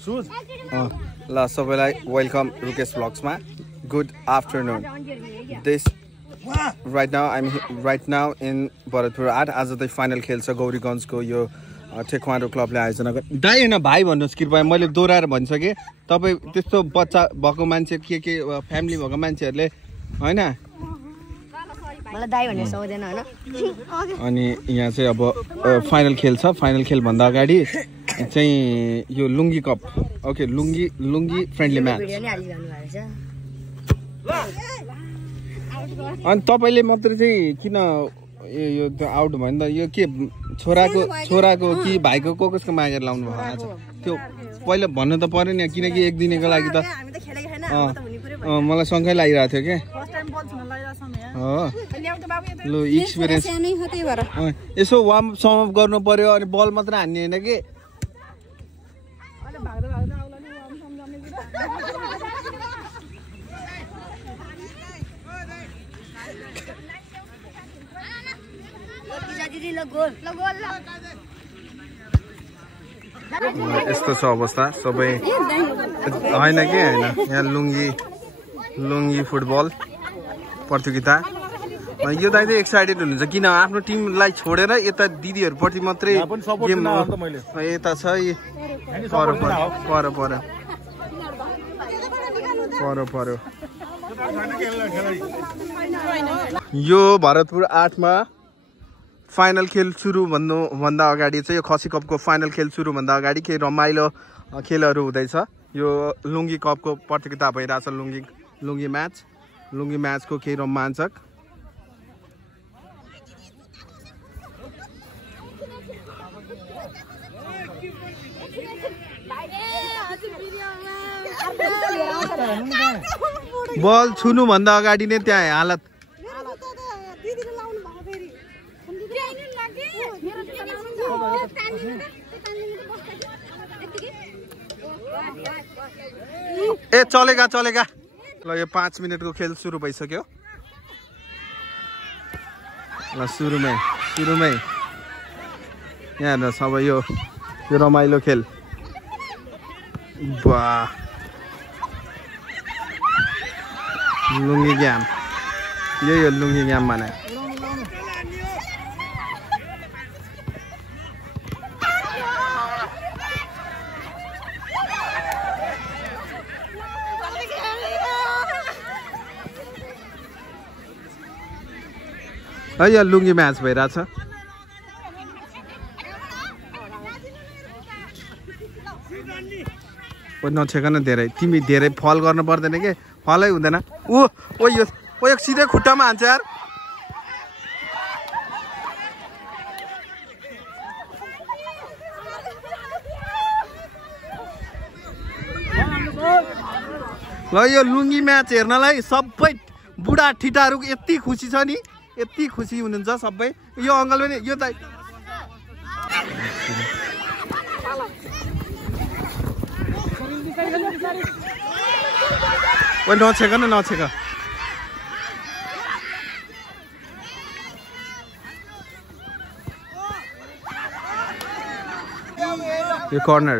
ल सबैलाई वेलकम रुकेश ब्लग्समा good afternoon this right now in Bharatpur 8 आज चाहिँ फाइनल खेल छ गौरीगञ्जको यो टेक्वान्डो क्लबले आयोजना गर्छ दाइ होइन भाइ भन्नुहोस् कृपया मैले दोहोऱ्याएर भनिसकेँ तपाईँ त्यस्तो बच्चा भएको मान्छे के फ्यामिली भएको मान्छेहरूले होइन अनि यहाँ चाहिँ अब फाइनल खेल छ फाइनल खेलभन्दा अगाडि चाहिँ यो लुङ्गी कप ओके लुङ्गी फ्रेन्डली म्याच अनि तपाईँले मात्र चाहिँ किन यो आउट भयो नि त यो के छोराको कि भाइको कसको मागेर लाउनु भएको आज त्यो पहिला भन्नु त पर्यो नि किनकि एक दिनको लागि त मलाई शङ्कै लागिरहेको थियो क्या लु एक्सपिरियन्स यसो वार्म समअप गर्नु पर्यो अनि बल मात्र हान्ने होइन कि यस्तो छ अवस्था सबै होइन कि होइन यहाँ लुङ्गी फुटबल प्रतियोगिता यो दाइ चाहिँ एक्साइटेड हुनुहुन्छ किन आफ्नो टिमलाई छोडेर यता दिदीहरूप्रति मात्रै गेम यता छ पर यो भरतपुर 8 मा फाइनल खेल सुरु भन्दा अगाडि चाहिँ यो खसी कपको फाइनल खेल सुरु भन्दा अगाडि केही रमाइलो खेलहरू हुँदैछ यो लुङ्गी कपको प्रतियोगिता भइरहेछ लुङ्गी म्याचको केही रोमाञ्चक बल छुनु भन्दा अगाडि नै त्यहाँ हालत ए चलेगा ल यो 5 मिनटको खेल सुरु भइसक्यो ल सुरुमै यहाँ हेर्नु सबै यो रमाइलो खेल वाह लुङ्गी गेम यही हो लुङ्गी गेम भने है यो लुङ्गी म्याच भइरहेछ नछेकन धेरै तिमी धेरै फल गर्नु पर्दैन के फलै हुँदैन ओ यो सिधै खुट्टामा हान्छ यार ल यो लुङ्गी म्याच हेर्नलाई सबै बुढा ठिटाहरू यति खुसी छ नि यति खुसी हुनुहुन्छ सबै यो अङ्कल पनि यो त नछेक यो कर्नर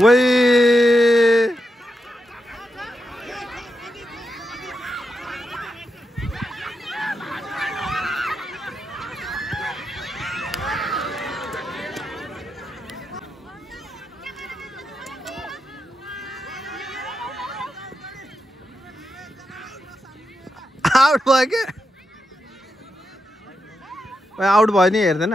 वही आउट भयो के आउट भयो नि हेर्दैन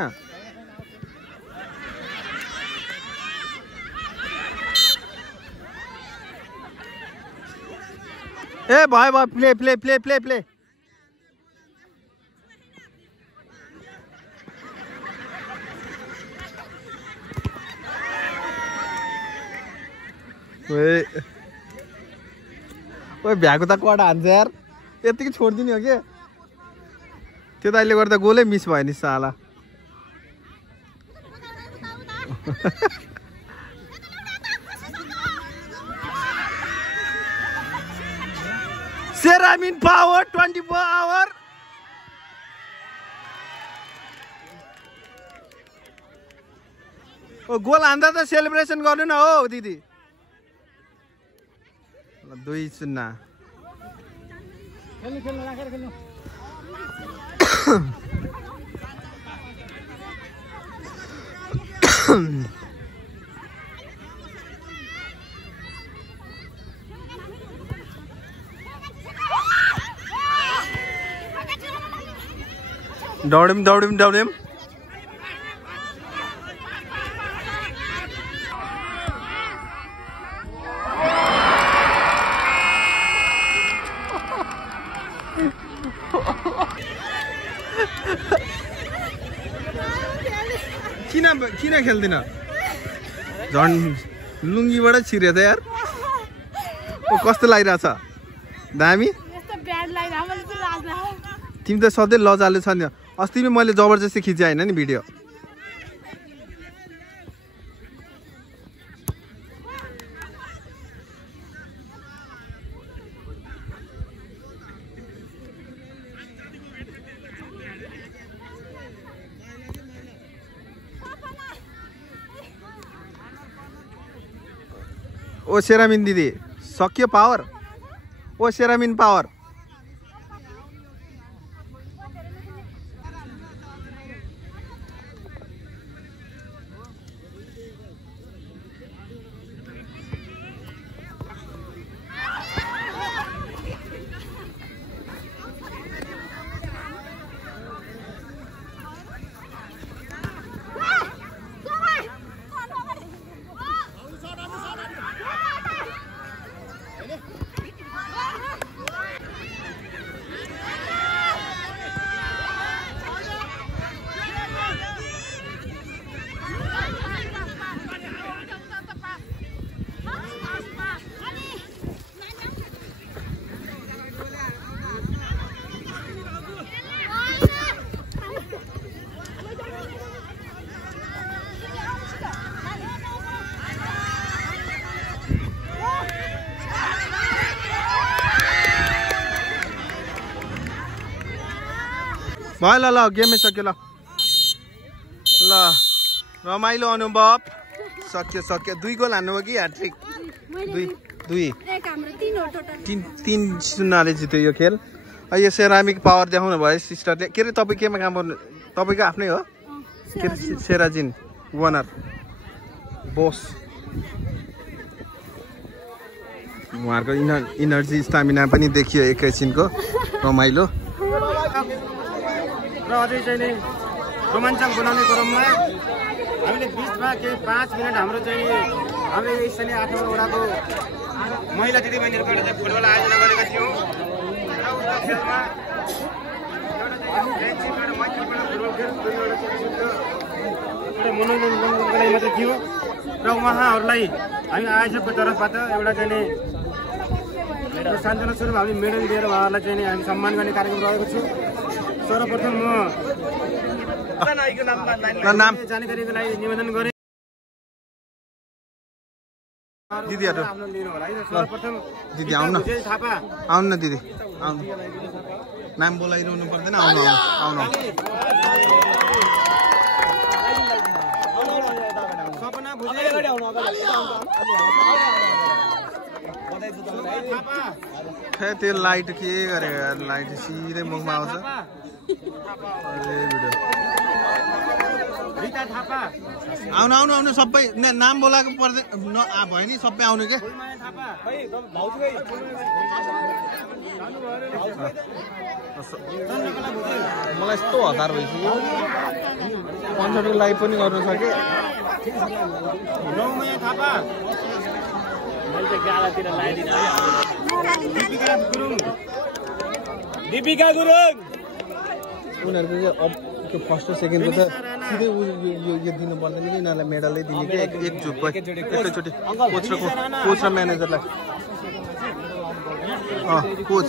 ए भयो प्ले ओए भ्याएको त कडा हान्छ यार यतिकै छोडिदिने हो के त्यो त अहिले गर्दा गोलै मिस भयो नि साला Sheramin Power 24 hour. ओ गोल हान्दा त सेलिब्रेसन गर्नु न हो दिदी 2-0 खेल्नु राखेर खेल्नु दौड्यौं किन खेल्दिन झन् लुङ्गीबाट छिर्यो त यार ओ कस्तो लागिरहेछ दामी तिमी त सधैँ लजाले छ नि अस्ति मैले जबरजस्ती खिचे हैन नि भिडियो ओ सेरामिन दिदी सक्यो पावर ओ सेरामिन पावर भयो ल गेमै सक्यो ल रमाइलो अनुभव सक्यो 2 गोल हान्नु हो कि ह्याट्रिक 3-0 जित्यो यो खेल यो सेरामिक पावर देखाउनु भयो सिस्टरले के रे तपाईँ केमा काम गर्नु तपाईँको आफ्नै हो के रे सेराजिन ओनर बोस उहाँहरूको इनर्जी स्टामिना पनि देखियो एकैछिनको रमाइलो र अझै चाहिँ रोमाञ्चक बनाउने क्रममा हामीले बिचमा केही 5 मिनट हाम्रो चाहिँ हामीले स्थानीय 8 नम्बर वडाको महिला दिदीबहिनीहरूबाट चाहिँ फुटबल आयोजना गरेका थियौँ र उक्त खेलमा एउटा मनोरञ्जनको लागि मात्रै थियो र उहाँहरूलाई हामी आयोजकको तर्फबाट एउटा चाहिँ सान्त्वना स्वरूप हामीले मेडल दिएर उहाँहरूलाई चाहिँ हामी सम्मान गर्ने कार्यक्रम रहेको छु सर्वप्रथम म जानकारीको लागि निवेदन गरेँ दिदीहरु सर्वप्रथम दिदी आउन थापा आउन न दिदी आउनु नाम बोलाइरहनु पर्दैन आउनु सपना भुजेल खै त्यो लाइट के गरेको यार लाइट सिधै मुखमा आउँछ आउनु सबै नाम बोलाएको पर्दैन भयो नि सबै आउनु के मलाई यस्तो हतार भइसक्यो 65 लाइभ पनि गर्न सके दीपिका गुरुङ उनीहरूको चाहिँ अब त्यो फर्स्ट र सेकेन्डको त सिधै यो दिनु पर्दैन कि यिनीहरूलाई मेडलै दिने कि एकैचोटि कोच र म्यानेजरलाई कोच